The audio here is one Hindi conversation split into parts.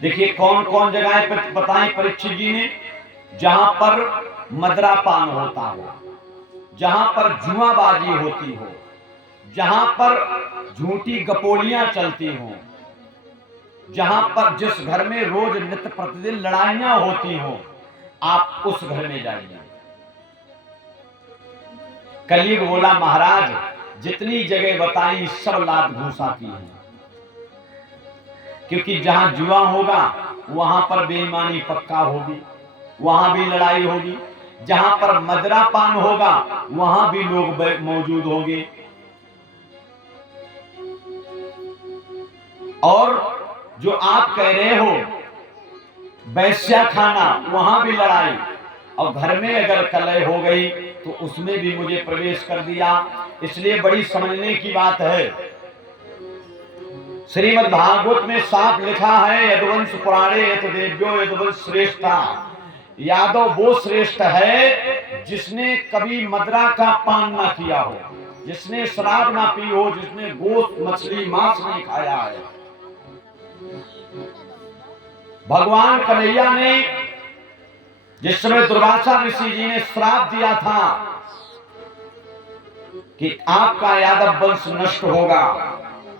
देखिए कौन कौन जगह बताएं परीक्षित जी ने, जहां पर मदरापान होता हो, जहां पर जुआबाजी होती हो, जहां पर झूठी गपोलियां चलती हों, जहां पर जिस घर में रोज नित्य प्रतिदिन लड़ाइयां होती हों, आप उस घर में जाइए। कलयुग बोला महाराज जितनी जगह बताई सब लात घूसा की है, क्योंकि जहां जुआ होगा वहां पर बेईमानी पक्का होगी, वहां भी लड़ाई होगी। जहां पर मदरापान होगा वहां भी लोग मौजूद होंगे, और जो आप कह रहे हो वैश्या खाना वहां भी लड़ाई, और घर में अगर कलह हो गई तो उसमें भी मुझे प्रवेश कर दिया। इसलिए बड़ी समझने की बात है। श्रीमद् भागवत में साफ लिखा है, यदुवंश पुराणे यत देव्यो यदुवंश श्रेष्ठा। यादव वो श्रेष्ठ है जिसने कभी मदरा का पान ना किया हो, जिसने शराब ना पी हो, जिसने गोश्त मछली मांस नहीं खाया है। भगवान कन्हैया ने जिस समय दुर्वासा ऋषि जी ने श्राप दिया था कि आपका यादव वंश नष्ट होगा,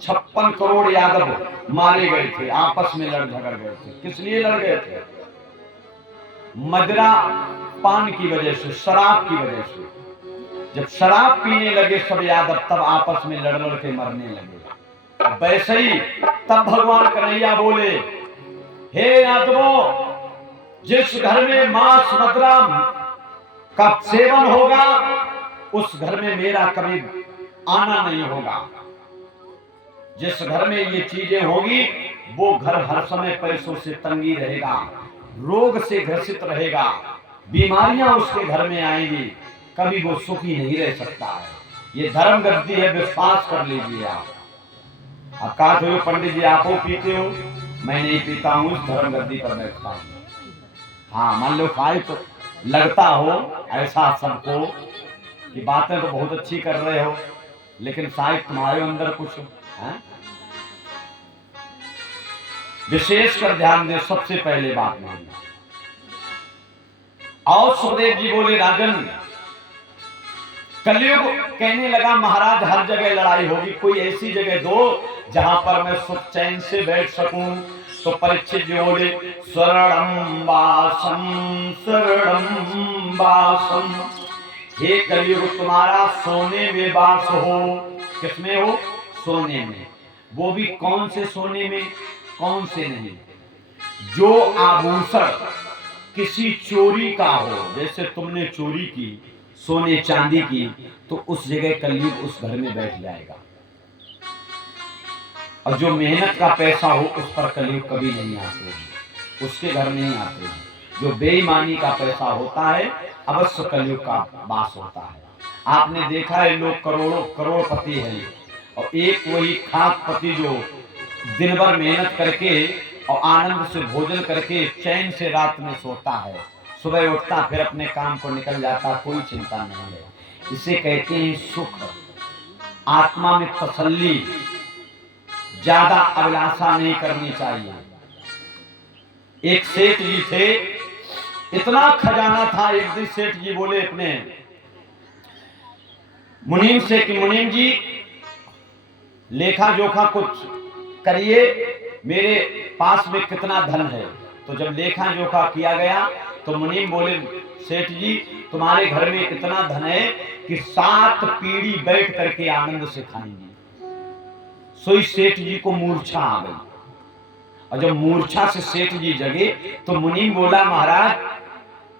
56 करोड़ यादव मारे गए थे, आपस में लड़ झगड़ गए थे। किस लिए लड़ गए थे? मदिरा पान की वजह से, शराब की वजह से। जब शराब पीने लगे सब यादव, तब आपस में लड़ लड़ के मरने लगे। वैसे ही तब भगवान कन्हैया बोले, हे यादवों, जिस घर में मांस मदिरा का सेवन होगा उस घर में मेरा कभी आना नहीं होगा। जिस घर में ये चीजें होगी वो घर हर समय पैसों से तंगी रहेगा, रोग से ग्रसित रहेगा, बीमारियां उसके घर में आएंगी, कभी वो सुखी नहीं रह सकता है। ये धर्म गद्दी है, विश्वास कर लीजिए आप। अब कहा तो पंडित जी आप पीते हो, मैं नहीं पीता हूं, इस धर्म गद्दी पर बैठता हूं। हाँ मान लो खाए तो लगता हो ऐसा सबको कि बातें तो बहुत अच्छी कर रहे हो, लेकिन शायद तुम्हारे अंदर कुछ है। विशेष कर ध्यान दे, सबसे पहले बात नहीं। और सुखदेव जी बोले, राजन कलयुग कहने लगा महाराज हर जगह लड़ाई होगी, कोई ऐसी जगह दो जहां पर मैं सुख चैन से बैठ सकूं। तो परीक्षित जी बोले, शरणम वासम शरणम वासम। हे कलयुग तुम्हारा सोने में वास हो। किसमें हो? सोने में। वो भी कौन से सोने में, कौन से नहीं? जो आभूषण किसी चोरी का हो, जैसे तुमने चोरी की सोने चांदी की, तो उस जगह कलयुग उस घर में बैठ जाएगा। और जो मेहनत का पैसा हो उस पर कलयुग कभी नहीं आते हैं, उसके घर नहीं आते हैं। जो बेईमानी का पैसा होता है अवश्य कलयुग का वास होता है। आपने देखा है लोग करोड़ों करोड़पति हैं, और एक वही खाकपति जो दिन भर मेहनत करके और आनंद से भोजन करके चैन से रात में सोता है, सुबह उठता फिर अपने काम को निकल जाता, कोई चिंता नहीं है। इसे कहते हैं सुख, आत्मा में तसल्ली, ज्यादा अभिलाषा नहीं करनी चाहिए। एक सेठ जी थे, इतना खजाना था। एक दिन सेठ जी बोले अपने मुनीम से कि मुनीम जी लेखा जोखा कुछ करिए, मेरे पास में कितना धन है। तो जब लेखा जोखा किया गया तो मुनीम बोले, सेठ जी तुम्हारे घर में इतना धन है कि 7 पीढ़ी बैठ करके आनंद से खाएंगे। सोई सेठ जी को मूर्छा आ गई, और जब मूर्छा से सेठ जी जगे तो मुनीम बोला, महाराज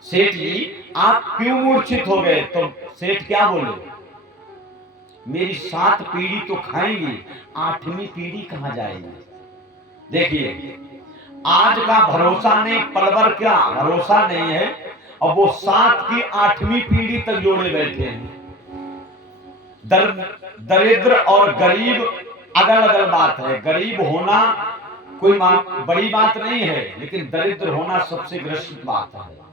सेठ जी आप क्यों मूर्छित हो गए? तो सेठ क्या बोले, मेरी 7 पीढ़ी तो खाएंगी, 8वीं पीढ़ी कहां जाएगी? देखिए आज का भरोसा नहीं, पल भर क्या भरोसा नहीं है, और वो 7 की 8वीं पीढ़ी तक जोड़े बैठे हैं। दरिद्र और गरीब अगल अगल बात है। गरीब होना कोई बड़ी बात नहीं है, लेकिन दरिद्र होना सबसे ग्रसित बात है।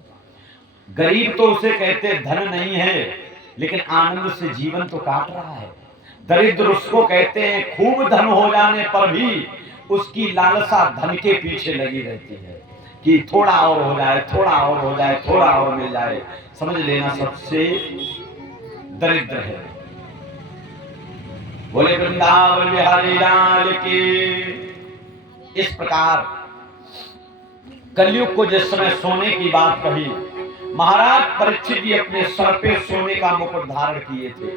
गरीब तो उसे कहते धन नहीं है, लेकिन आनंद से जीवन तो काट रहा है। दरिद्र उसको कहते हैं खूब धन हो जाने पर भी उसकी लालसा धन के पीछे लगी रहती है कि थोड़ा और हो जाए, थोड़ा और हो जाए, थोड़ा और मिल जाए। समझ लेना सबसे दरिद्र है। बोले वृंदावन बिहारी लाल की। इस प्रकार कलयुग को जिस समय सोने की बात कही, महाराज परीक्षित जी अपने सर पे सोने का मुकुट धारण किए थे।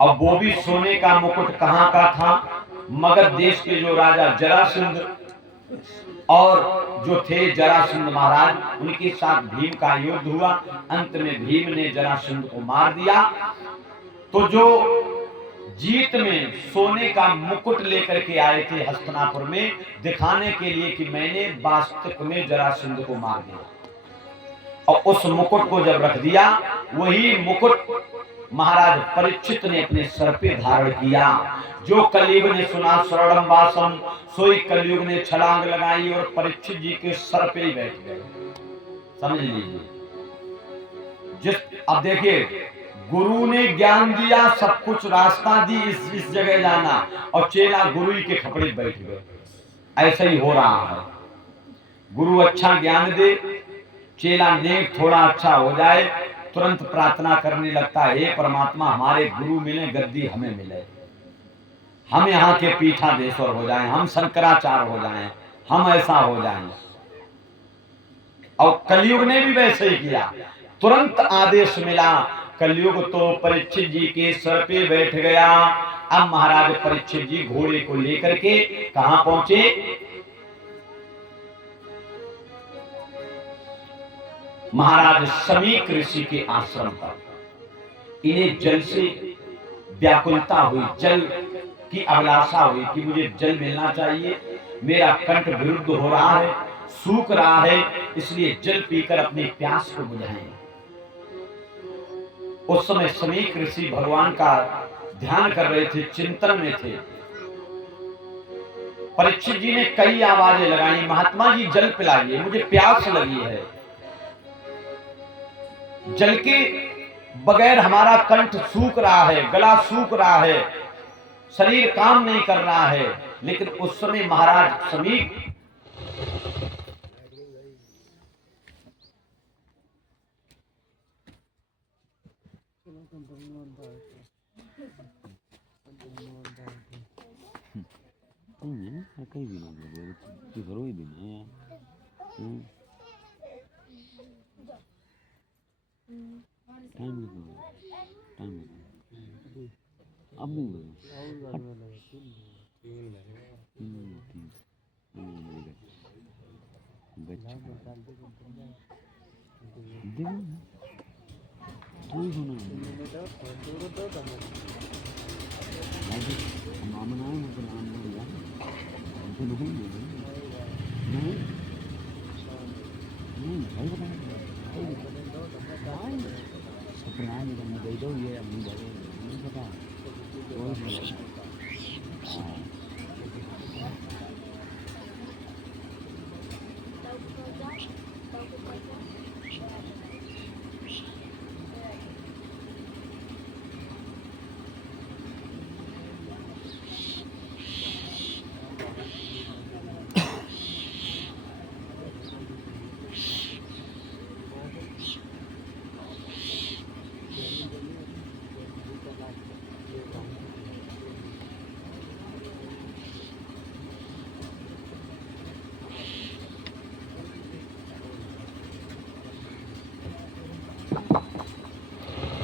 अब वो भी सोने का मुकुट कहां का था? मगध देश के जो राजा जरासंध और जो थे जरासंध महाराज, उनके साथ भीम का युद्ध हुआ। अंत में भीम ने जरासंध को मार दिया। तो जो जीत में सोने का मुकुट लेकर के आए थे हस्तिनापुर में, दिखाने के लिए कि मैंने वास्तव में जरासंध को मार दिया, और उस मुकुट को जब रख दिया, वही मुकुट महाराज परीक्षित ने अपने सर पे धारण किया। जो कलयुग ने सुना स्वर्णम वासम, सोई कलयुग ने छलांग लगाई और परीक्षित जी के सर पे ही बैठ गए। समझ लीजिए। अब देखिए, गुरु ने ज्ञान दिया, सब कुछ रास्ता दी, इस जगह जाना, और चेला गुरु ही के खपड़े बैठ गए। ऐसा ही हो रहा है। गुरु अच्छा ज्ञान दे, चेला नेक थोड़ा अच्छा हो जाए, तुरंत प्रार्थना करने लगता है, हे परमात्मा हमारे गुरु मिले, गद्दी हमें मिले, हम यहाँ के पीठाधीश्वर हो जाएं, हम शंकराचार्य हो जाएं, हम ऐसा हो जाएं। और कलयुग ने भी वैसे ही किया। तुरंत आदेश मिला, कलयुग तो परीक्षित जी के सर पे बैठ गया। अब महाराज परीक्षित जी घोड़े को लेकर के कहां पहुंचे? महाराज समीक ऋषि के आश्रम पर। इन्हें जल से व्याकुलता हुई, जल की अभिलाषा हुई कि मुझे जल मिलना चाहिए, मेरा कंठ विरुद्ध हो रहा है, सूख रहा है, इसलिए जल पीकर अपनी प्यास को बुझाएं। उस समय समीक ऋषि भगवान का ध्यान कर रहे थे, चिंतन में थे। परीक्षित जी ने कई आवाजें लगाई, महात्मा जी जल पिलाइए, मुझे प्यास लगी है, जल के बगैर हमारा कंठ सूख रहा है, गला सूख रहा है, शरीर काम नहीं कर रहा है। लेकिन उस समय महाराज समीक कई भी ना घरों ही दिन है टाइम अब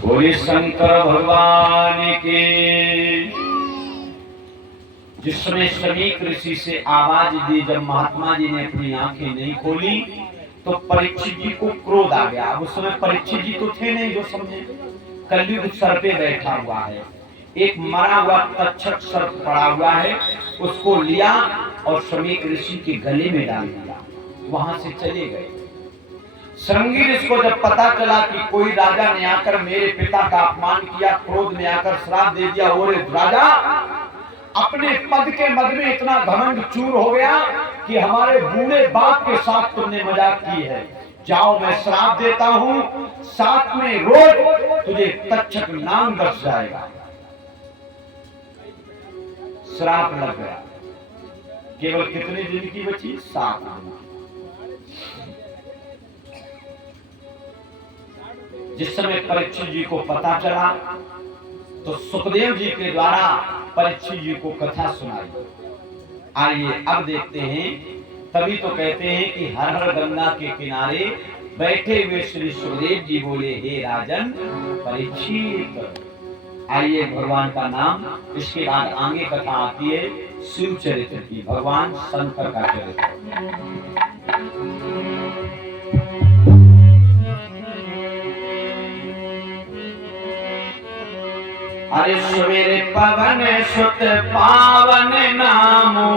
बोले शंकर भगवान के। जिसने समीक ऋषि से आवाज दी, जब महात्मा जी ने अपनी आंखें नहीं खोली तो परीक्षित जी को क्रोध आ गया। अब उस समय परीक्षित जी तो थे नहीं जो समझे, कलयुग सर पे बैठा हुआ है, एक मरा हुआ तक्षक सर्प पड़ा हुआ है, उसको लिया और समीक ऋषि के गले में डाल दिया, वहां से चले गए। श्रृंगी इसको जब पता चला कि कोई राजा ने आकर मेरे पिता का अपमान किया, क्रोध में आकर श्राप दे दिया, और राजा अपने पद के मद में इतना घमंड चूर हो गया कि हमारे बूढ़े बाप के साथ तुमने मजाक की है, जाओ मैं श्राप देता हूं, साथ में रोज तुझे तक्षक नाम दस जाएगा। श्राप लग गया। केवल कितने दिन की बची? 7 दिन की। जिस समय परीक्षित जी को पता चला तो सुखदेव जी के द्वारा परीक्षित जी को कथा सुनाई। आइए अब देखते हैं। तभी तो कहते हैं कि हर हर गंगा के किनारे बैठे हुए श्री सुखदेव जी बोले, हे राजन परीक्षित। आइए भगवान का नाम, इसके बाद आगे कथा आती है शिव चरित्र की, भगवान शंकर का चरित्र। अरे सवेरे पवन सुत पावन नामो,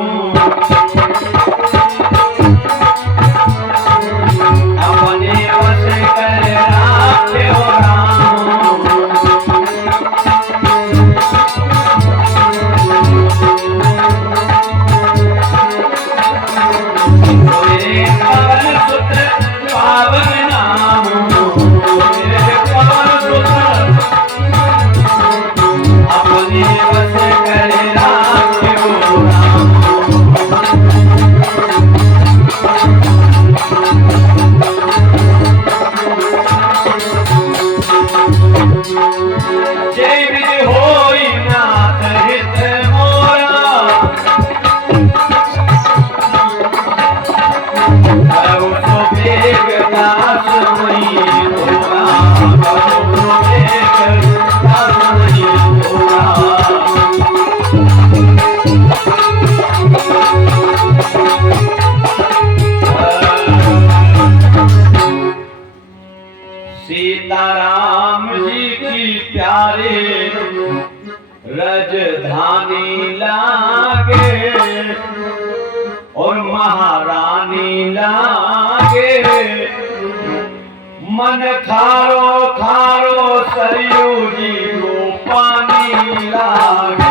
अपने वश कर राख्यो रामो। सवेरे पवन सुत पावन नामो, सवेरे पवन सुत अपने वश कर राख्यो रामो। जय विधि होई नाथ हित मोरा, करो सो बेग दास मई तोरा, करो सो बेग दास मई तोरा। सीताराम जी की प्यारे राजधानी लागे और महारानी लागे। मन खारो खारो सरयू जी को पानी लागे।